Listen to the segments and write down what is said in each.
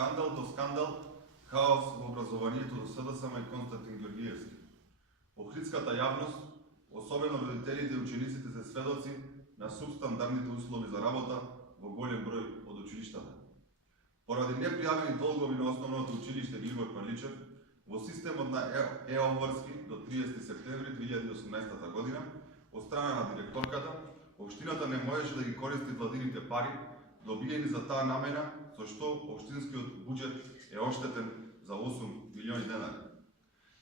Скандал до скандал, хаос во образованието до СДСМ и Константин Георгиевски. Охридската јавност, особено родителите и учениците, се сведоци на субстандардните услови за работа во голем број од училиштата. Поради непријавени долгови на основното училиште Григор Павличев, во системот на ЕОврски до 30 септември 2018 година, од страна на директорката, општината не можеше да ги користи владините пари, добиени за таа намена, со што општинскиот буџет е оштетен за 8 милиони денари.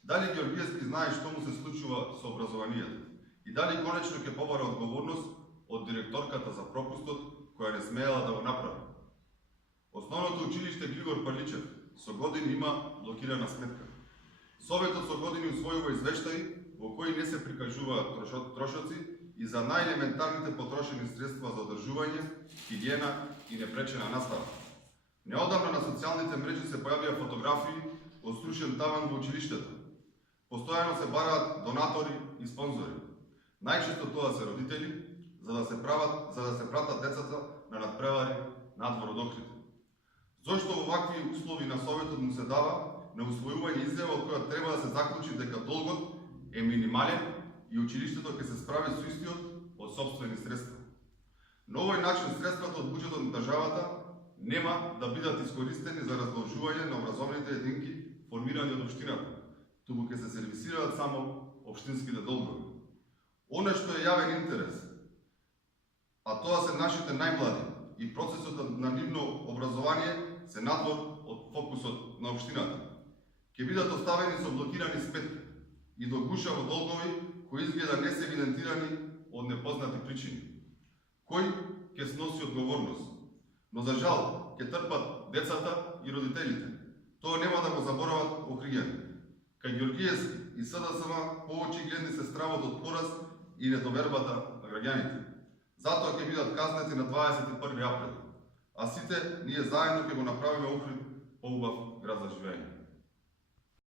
Дали Георгиевски знае што му се случува со образованието и дали конечно ќе побара одговорност од директорката за пропустот која не смеела да го направи. Основното училиште Григор Павличев со години има блокирана сметка. Советот со години усвојува извештаи во кои не се прикажуваат трошоци и за најелементарните потрошени средства за одржување, хигиена и непречена настава. Неодамна на социјалните мрежи се појавија фотографии од струшен таван во училиштето. Постојано се бараат донатори и спонзори. Најчесто тоа се родители, за да се пратат децата на надпревари надвор од Охрид. Зошто во вакви услови на Советот му се дава на усвојување изјава од која треба да се заклучи дека долгот е минимален и училиштето ќе се справи со истиот од сопствени средства. На овој начин средствата од буџетот на државата нема да бидат искористени за раздолжување на образовните единки формирани од општината, туку ќе се сервисираат само општинските долгови. Оно што е јавен интерес, а тоа се нашите најмлади и процесот на нивно образование се надвор од фокусот на општината. Ќе бидат оставени со блокирани сметки и до гуша во долгови кои изгледа не се евидентирани од непознати причини. Кој ќе сноси одговорност? Но за жал ќе трпат децата и родителите. Тоа нема да го заборават охриѓани. Кај Георгиевски и СДСМ поочигледни се стравот од пораз и недовербата на граѓаните. Затоа ќе бидат казнети на 21 април. А сите ние заедно ќе го направиме Охрид поубав град за живење.